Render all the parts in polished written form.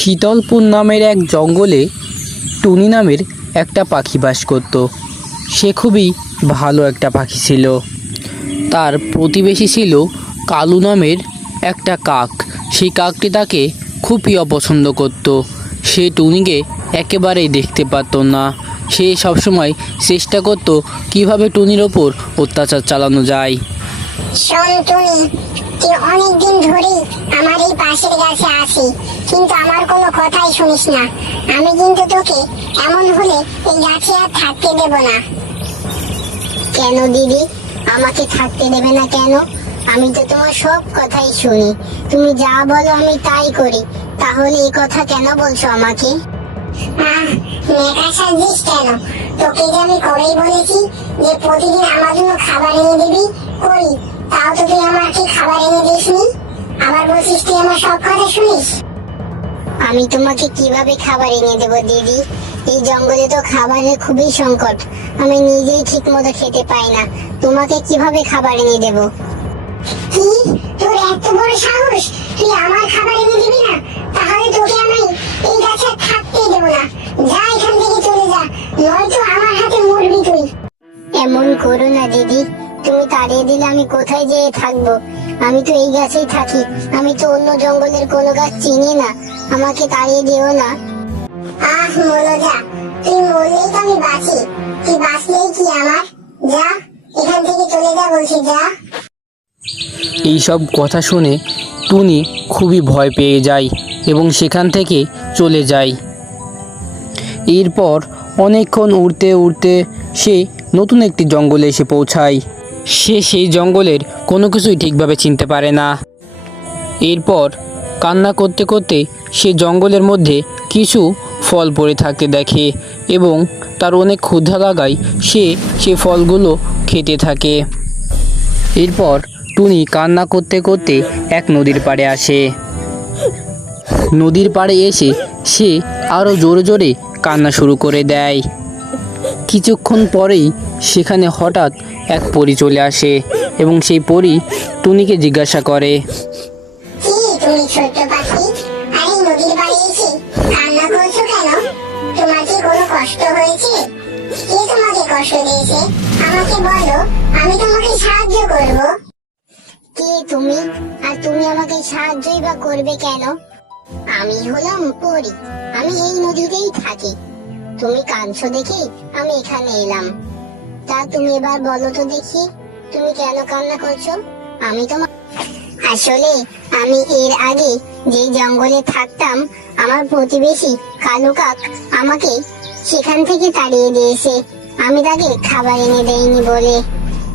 শীতলপুর নামের এক জঙ্গলে টুনি নামের একটা পাখি বাস করত। সে খুবই ভালো একটা পাখি ছিল। তার প্রতিবেশী ছিল কালু নামের একটা কাক। সেই কাকটি তাকে খুবই অপছন্দ করত। সে টুনিকে একেবারেই দেখতে পারত না। সে সবসময় চেষ্টা করত কিভাবে টুনির ওপর অত্যাচার চালানো যায়। শোন টুনি, তুই অনেকদিন ধরেই আমার এই পাশের গাছে আসি, কিন্তু আমার কোনো কথাই শুনিস না। আমি কিন্তু তোকে এমন হলে এই গাছে আর থাকতে দেব না। কেন দিদি, আমাকে থাকতে দেবে না কেন? আমি তো তোমার সব কথাই শুনি, তুমি যা বলো আমি তাই করি, তাহলে এই কথা কেন বলছো আমাকে? নেকা সাজিস কেন? তোকে যে আমি করেই বলেছি যে প্রতিদিন আমার জন্য খাবার এনে দিবি, করি, তাও তো তুই আমাকে খাবার এনে দিসনি। আবার বলছিস তুই আমার সব কথা শুনিস। আমি তোমাকে কিভাবে খাবার এনে দেবো দিদি? এই জঙ্গলে তো খাবারের খুবই সংকট, আমি নিজেই ঠিক মতো খেতে পাই না, তোমাকে কিভাবে খাবার এনে দেবো? কি, তোর এত বড় সাহস? তুই আমার খাবার এনে দিবি না? তাহলে তোকে আমি এই গাছে থাকতেই দেবো না। যা এখান থেকে চলে যা, নয়তো আমার হাতে মরবি তুই। এমন করো না দিদি, তুমি তাড়িয়ে দিলে আমি কোথায় যেয়ে থাকবো? আমি তো এই গাছেই থাকি, আমি তো অন্য জঙ্গলের কোনো গাছ চিনি না, আমাকে তাড়িয়ে দিও না। মনোজা, তুই মরলেই তো আমি বাঁচি, তুই বাঁচলেই কি আমার? যা এখান থেকে চলে যা বলছি, যা। এইসব কথা শুনে টুনি খুবই ভয় পেয়ে যায় এবং সেখান থেকে চলে যায়। এরপর অনেকক্ষণ উড়তে উড়তে সে নতুন একটি জঙ্গলে এসে পৌঁছায়। সে সেই জঙ্গলের কোনো কিছুই ঠিকভাবে চিনতে পারে না। এরপর কান্না করতে করতে সে জঙ্গলের মধ্যে কিছু ফল পড়ে থাকতে দেখে এবং তার অনেক ক্ষুধা লাগায় সে ফলগুলো খেতে থাকে। এরপর টুনি কান্না করতে করতে এক নদীর পাড়ে আসে। নদীর পাড়ে এসে সে আরও জোরে জোরে কান্না শুরু করে দেয়। কিছুক্ষণ পরেই সেখানে হঠাৎ এক পরী চলে আসে এবং সেই পরী টুনিকে জিজ্ঞাসা করে, কি তুমি ছোট্ট পাখি, আর এই নদীর পাড়ে এসে কান্না করছো কেন? তোমার কি কোনো কষ্ট হয়েছে? কে তোমাকে কষ্ট দিয়েছে? আমাকে বলো, আমি তোমাকে সাহায্য করব। কে তুমি, আর তুমি আমাকে সাহায্যই বা করবে কেন? আমি হলাম পরী, আমি এই নদীতেই থাকি। তুমি কাঁদছো দেখি আমি এখানে এলাম। তা তুমি এবার বলো তো দেখি, তুমি কেন কান্না করছো? আমি তোমার আসলে আমি এর আগে যে জঙ্গলে থাকতাম, আমার প্রতিবেশী কালু কাক আমাকে সেখান থেকে তাড়িয়ে দিয়েছে, আমি তাকে খাবার এনে দেইনি বলে।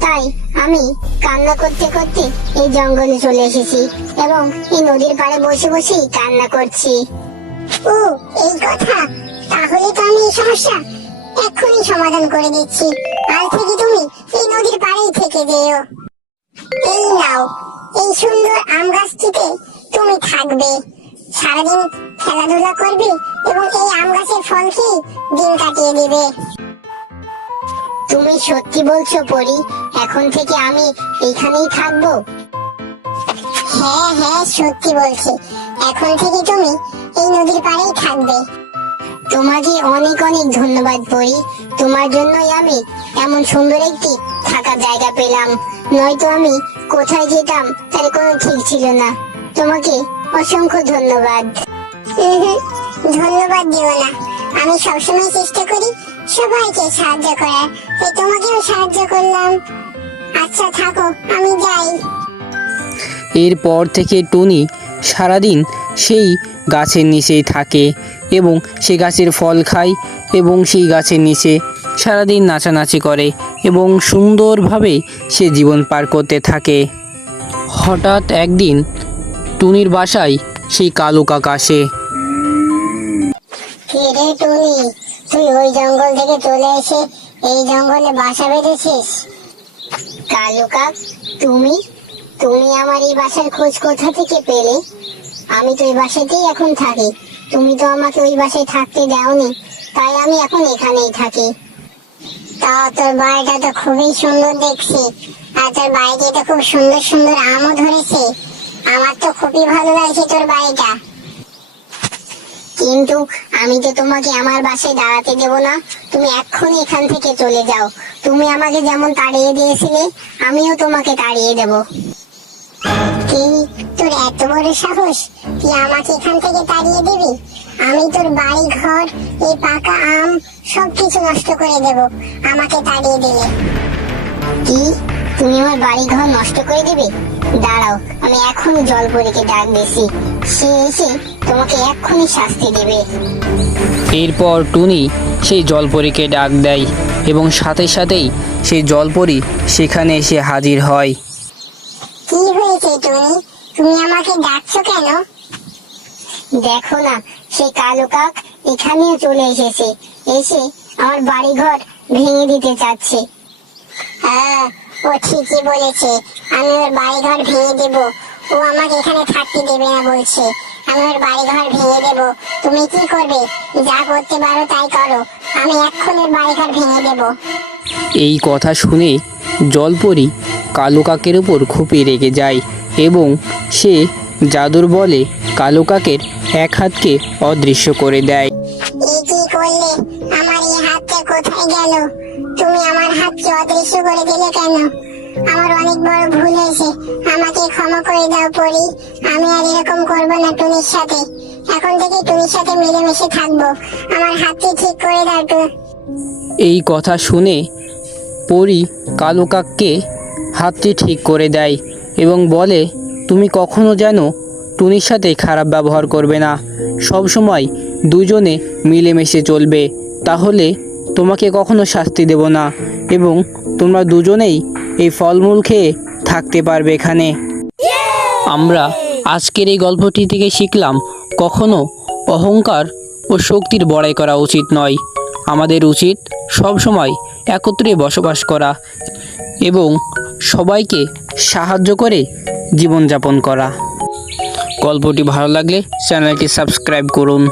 তাই আমি কান্না করতে করতে এই জঙ্গলে চলে এসেছি এবং এই নদীর পাড়ে বসে বসেই কান্না করছি। ও, এই কথা! তাহলে তো আমি এই সমস্যা এক্ষুনি সমাধান করে দিচ্ছি। আজ থেকে তুমি এই নদীর পাড়েই থেকে যেও। এই নাও, এই সুন্দর আম গাছটিতে তুমি থাকবে, সারাদিন খেলাধুলা করবে এবং এই আম গাছের ফল খেয়ে দিন কাটিয়ে দিবে। তুমি সত্যি বলছো পরী? এখন থেকে আমি এইখানেই থাকবো? হ্যাঁ হ্যাঁ, সত্যি বলছি, এখন থেকে তুমি এই নদীর পাড়েই থাকবে। তোমাকে অনেক অনেক ধন্যবাদ পরী, তোমার জন্যই আমি এমন সুন্দর একটি থাকার জায়গা পেলাম, নয়তো আমি কোথায় যেতাম তার কোনো ঠিক ছিল না। তোমাকে অসংখ্য ধন্যবাদ। ধন্যবাদ দিও না, আমি সবসময় চেষ্টা করি সবাইকে সাহায্য করার, তাই তোমাকেও সাহায্য করলাম। আচ্ছা থাকো, আমি যাই। এরপর থেকে টুনি সারাদিন সেই গাছের নিচেই থাকে এবং সে গাছের ফল খায় এবং সেই গাছের নিচে সারাদিন নাচানাচি করে এবং সুন্দরভাবে সে জীবন পার করতে থাকে। হঠাৎ একদিন টুনির বাসায় সেই কালু কাক আসে। কে রে টুনি, তুই ওই জঙ্গল থেকে চলে এসে এই জঙ্গলে বাসা বেঁধেছিস? কালু কাক, তুমি তুমি আমার এই বাসার খোঁজ কোথা থেকে পেলে? আমি তো এই বাসাতেই এখন থাকি, তুমি তো আমাকে ওই বাসায় থাকতে দাওনি, তাই আমি এখন এখানেই থাকি। তা তোর বাড়িটা তো খুবই সুন্দর দেখছি, আর তোর বাড়িতে তো খুব সুন্দর সুন্দর আমও ধরেছে। আমার তো খুবই ভালো লাগছে তোর বাড়িটা। কিন্তু আমি তো তোমাকে আমার বাসায় দাঁড়াতে দেব না। তুমি এক্ষুনি এখান থেকে চলে যাও। তুমি আমাকে যেমন তাড়িয়ে দিয়েছিলে, আমিও তোমাকে তাড়িয়ে দেব। কি, তোর এত বড় সাহস? তুই আমাকে এখান থেকে তাড়িয়ে দিবি? আমি তোর বাড়ি ঘর, এই পাকা আম সবকিছু নষ্ট করে দেব আমাকে তাড়িয়ে দিলে। কি, তুমি আমার বাড়ি ঘর নষ্ট করে দিবে? দাঁড়াও, আমি এখনই জলপরীকে ডাক দিছি, সে এসে তোমাকে এক্ষুনি শাস্তি দেবে। এরপর টুনি সেই জলপরীকে ডাক দেয় এবং সাথে সাথেই সেই জলপরী সেখানে এসে হাজির হয়। কি হয়েছে টুনি, তুমি আমাকে ডাকছো কেন? দেখো না, সেই কালো কাক এখানেও চলে এসেছে, এসে আমার বাড়ি ঘর ভেঙে দিতে চাচ্ছে। হ্যাঁ, ও ঠিকই বলেছে, আমি ওর বাড়ি ঘর ভেঙে দেব। ও আমাকে এখানে থাকতে দেবে না বলছে। আমি ওর বাড়ি ঘর ভেঙে দেব। তুমি কি করবে? যা করতে পারো তাই করো, আমি এক্ষুনি ওর বাড়ি ঘর ভেঙে দেব। এই কথা শুনে জলপরী কালো কাকের উপর খুবই রেগে যায় এবং সে জাদুর বলে কালো কাকের এক হাতকে অদৃশ্য করে দেয়। এই কি করলে? আমার এই হাতটা কোথায় গেল? তুমি আমার হাতকে অদৃশ্য করে দিলে কেন? আমার অনেক বড় ভুল হয়েছে, আমাকে ক্ষমা করে দাও পরি। আমি আর এরকম করব না টুনির সাথে। এখন থেকে টুনির সাথে মিলেমিশে থাকবো। আমার হাতটি ঠিক করে দাও এই কথা শুনে পরী কালো কাককে হাতটি ঠিক করে দেয় এবং বলে, তুমি কখনো যেন টুনির সাথে খারাপ ব্যবহার করবে না, সব সময় দুজনে মিলেমিশে চলবে, তাহলে তোমাকে কখনো শাস্তি দেব না এবং তোমরা দুজনেই এই ফলমূল খেয়ে থাকতে পারবে এখানে। আমরা আজকের এই গল্পটি থেকে শিখলাম, কখনো অহংকার ও শক্তির বড়াই করা উচিত নয়। আমাদের উচিত সবসময় একত্রে বসবাস করা এবং সবাইকে সাহায্য করে জীবনযাপন করা। গল্পটি ভালো লাগলে চ্যানেলটি সাবস্ক্রাইব করুন।